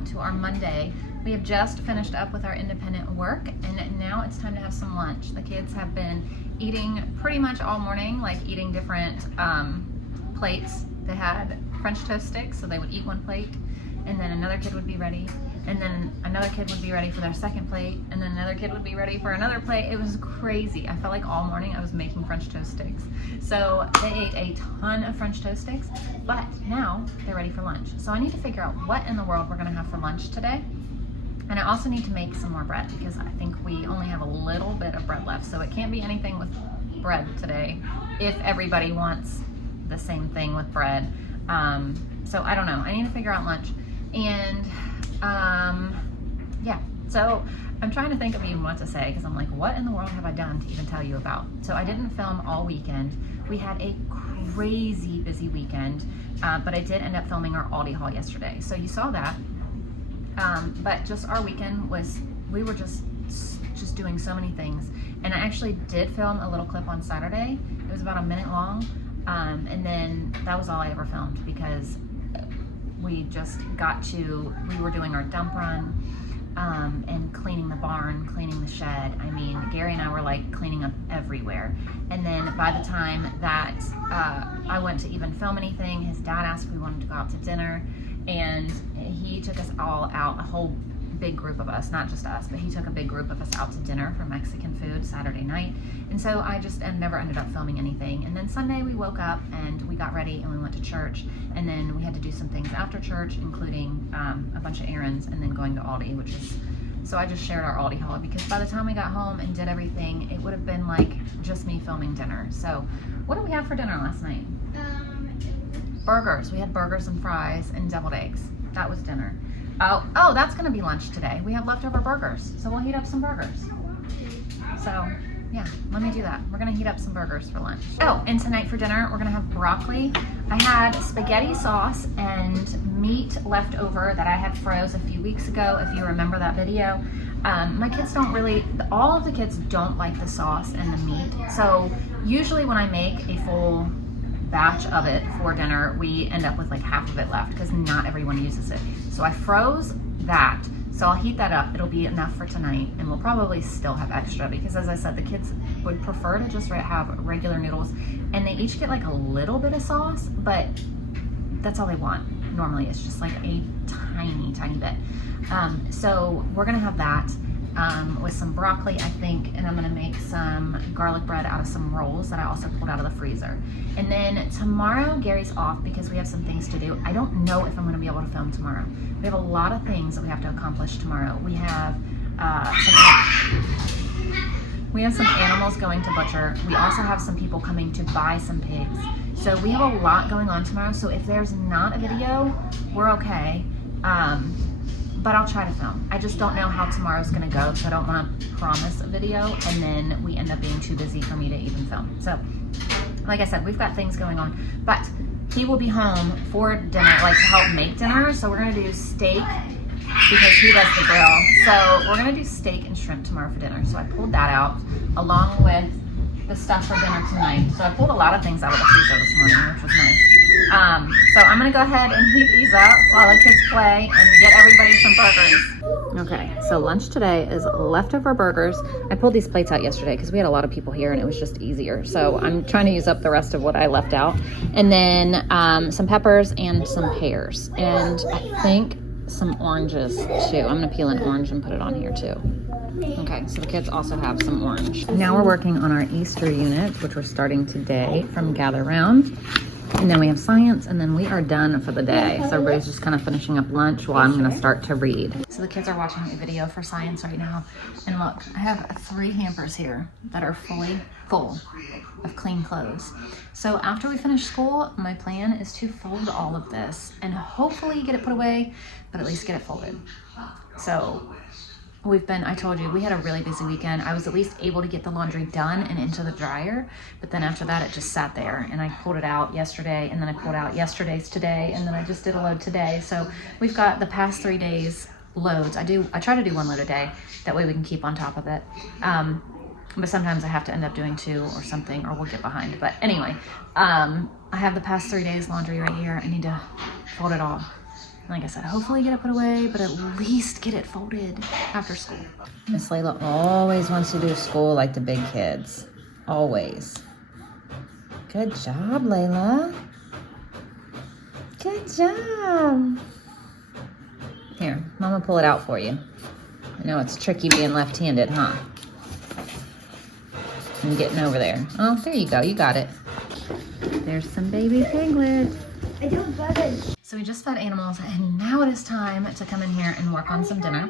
back to our Monday. We have just finished up with our independent work, and now it's time to have some lunch. The kids have been eating pretty much all morning, like eating different plates. They had French toast sticks, so they would eat one plate, and then another kid would be ready, and then another kid would be ready for their second plate, and then another kid would be ready for another plate. It was crazy. I felt like all morning I was making French toast sticks. So they ate a ton of French toast sticks, but now they're ready for lunch. So I need to figure out what in the world we're gonna have for lunch today. And I also need to make some more bread because I think we only have a little bit of bread left. So it can't be anything with bread today if everybody wants the same thing with bread. So I don't know. I need to figure out lunch. And yeah, so I'm trying to think of even what to say because I'm like, what in the world have I done to even tell you about? So I didn't film all weekend. We had a crazy busy weekend, but I did end up filming our Aldi haul yesterday. So you saw that. But just our weekend we were just doing so many things. And I actually did film a little clip on Saturday. It was about a minute long. And then that was all I ever filmed because we were doing our dump run, and cleaning the barn, cleaning the shed. I mean, Gary and I were like cleaning up everywhere. And then by the time that I went to even film anything, his dad asked if we wanted to go out to dinner, and he took us all out, a whole big group of us, not just us, but he took a big group of us out to dinner for Mexican food Saturday night. And so I just never ended up filming anything. And then Sunday we woke up and we got ready and we went to church, and then we had to do some things after church, including a bunch of errands and then going to Aldi, so I just shared our Aldi haul because by the time we got home and did everything, it would have been like just me filming dinner. So what did we have for dinner last night? Burgers. We had burgers and fries and deviled eggs. That was dinner. Oh, that's gonna be lunch today. We have leftover burgers, so we'll heat up some burgers. So yeah, let me do that. We're gonna heat up some burgers for lunch. Oh, and tonight for dinner, we're gonna have broccoli. I had spaghetti sauce and meat left over that I had froze a few weeks ago, if you remember that video. My kids all of the kids don't like the sauce and the meat. So usually when I make a full batch of it for dinner, we end up with like half of it left because not everyone uses it. So I froze that. So I'll heat that up. It'll be enough for tonight, and we'll probably still have extra because, as I said, the kids would prefer to just have regular noodles, and they each get like a little bit of sauce, but that's all they want. Normally it's just like a tiny bit. So we're gonna have that with some broccoli, I think, and I'm gonna make some garlic bread out of some rolls that I also pulled out of the freezer. And then tomorrow, Gary's off because we have some things to do. I don't know if I'm gonna be able to film tomorrow. We have a lot of things that we have to accomplish tomorrow. We have some animals going to butcher. We also have some people coming to buy some pigs. So we have a lot going on tomorrow. So if there's not a video, we're okay. But I'll try to film. I just don't know how tomorrow's gonna go, so I don't wanna promise a video and then we end up being too busy for me to even film. So, like I said, we've got things going on, but he will be home for dinner, like to help make dinner. So we're gonna do steak because he does the grill. So we're gonna do steak and shrimp tomorrow for dinner. So I pulled that out along with the stuff for dinner tonight. So I pulled a lot of things out of the freezer this morning, which was nice. So I'm gonna go ahead and heat these up while the kids play and get everybody some burgers. Okay, so lunch today is leftover burgers. I pulled these plates out yesterday because we had a lot of people here and it was just easier. So I'm trying to use up the rest of what I left out. And then some peppers and some pears. And I think some oranges too. I'm gonna peel an orange and put it on here too. Okay, so the kids also have some orange. Now we're working on our Easter unit, which we're starting today from Gather Round. And then we have science, and then we are done for the day. So everybody's just kind of finishing up lunch while I'm gonna start to read. So the kids are watching a video for science right now. And look, I have 3 hampers here that are fully full of clean clothes. So after we finish school, my plan is to fold all of this and hopefully get it put away, but at least get it folded. So I told you, we had a really busy weekend. I was at least able to get the laundry done and into the dryer, but then after that, it just sat there, and I pulled it out yesterday, and then I pulled out yesterday's today, and then I just did a load today. So we've got the past 3 days loads. I try to do 1 load a day. That way we can keep on top of it. But sometimes I have to end up doing 2 or something, or we'll get behind. But anyway, I have the past 3 days laundry right here. I need to fold it all. Like I said, hopefully get it put away, but at least get it folded after school. Miss Layla always wants to do school like the big kids. Always. Good job, Layla. Good job. Here, Mama pull it out for you. I know it's tricky being left-handed, huh? I'm getting over there. Oh, there you go. You got it. There's some baby piglets. I don't got it. So we just fed animals, and now it is time to come in here and work on some dinner.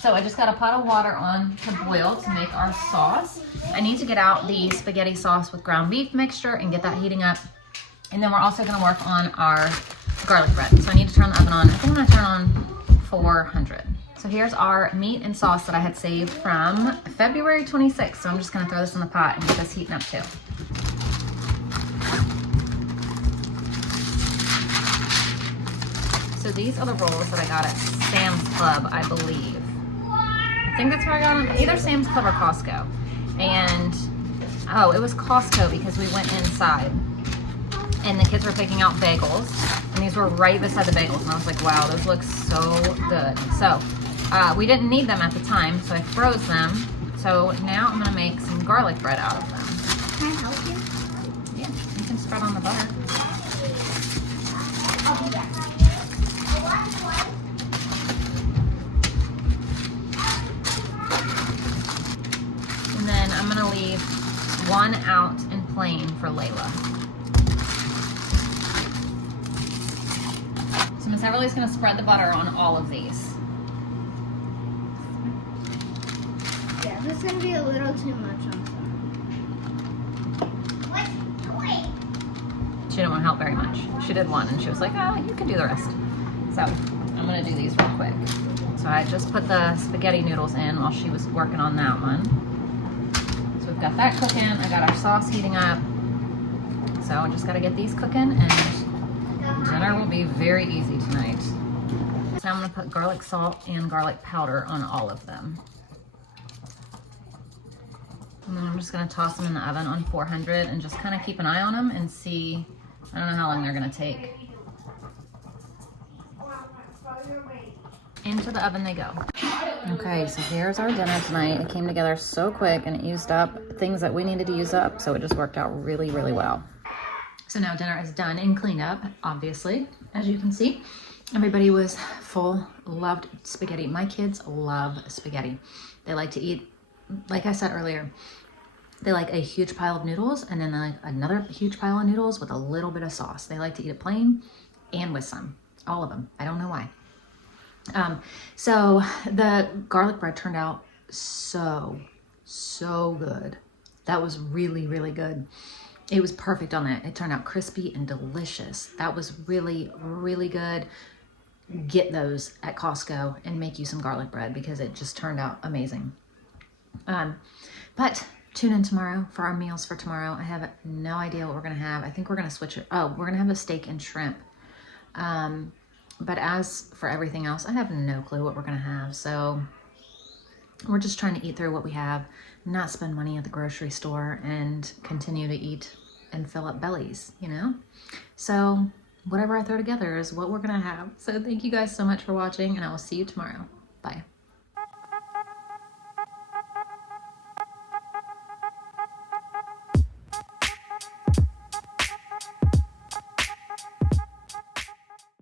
So I just got a pot of water on to boil to make our sauce. I need to get out the spaghetti sauce with ground beef mixture and get that heating up. And then we're also gonna work on our garlic bread. So I need to turn the oven on. I think I'm gonna turn on 400. So here's our meat and sauce that I had saved from February 26th. So I'm just gonna throw this in the pot and get this heating up too. So these are the rolls that I got at Sam's Club, I believe. I think that's where I got them, either Sam's Club or Costco. And, oh, it was Costco because we went inside and the kids were picking out bagels. And these were right beside the bagels. And I was like, wow, those look so good. So we didn't need them at the time, so I froze them. So now I'm gonna make some garlic bread out of them. Can I help you? Yeah, you can spread on the butter. I'll be back. And then I'm gonna leave one out and plain for Layla. So Miss Everly's gonna spread the butter on all of these. Yeah, this is gonna be a little too much on some. What? Wait. She didn't want to help very much. She did one and she was like, oh, you can do the rest. So I'm gonna do these real quick. So I just put the spaghetti noodles in while she was working on that one. So we've got that cooking. I got our sauce heating up. So I just gotta get these cooking and dinner will be very easy tonight. So I'm gonna put garlic salt and garlic powder on all of them. And then I'm just gonna toss them in the oven on 400 and just kind of keep an eye on them and see, I don't know how long they're gonna take. Into the oven they go. Okay, so here's our dinner tonight. It came together so quick and it used up things that we needed to use up, so it just worked out really, really well. So now dinner is done and cleaned up, obviously, as you can see. Everybody was full, loved spaghetti. My kids love spaghetti. They like to eat, like I said earlier, they like a huge pile of noodles and then they like another huge pile of noodles with a little bit of sauce. They like to eat it plain and with some, all of them. I don't know why. So the garlic bread turned out so good. That was really, really good. It was perfect on that. It turned out crispy and delicious. That was really, really good. Get those at Costco and make you some garlic bread because it just turned out amazing. But tune in tomorrow for our meals for tomorrow. I have no idea what we're gonna have. I think we're gonna switch it. Oh, we're gonna have a steak and shrimp. But as for everything else, I have no clue what we're gonna have. So we're just trying to eat through what we have, not spend money at the grocery store and continue to eat and fill up bellies, you know? So whatever I throw together is what we're gonna have. So thank you guys so much for watching and I will see you tomorrow. Bye.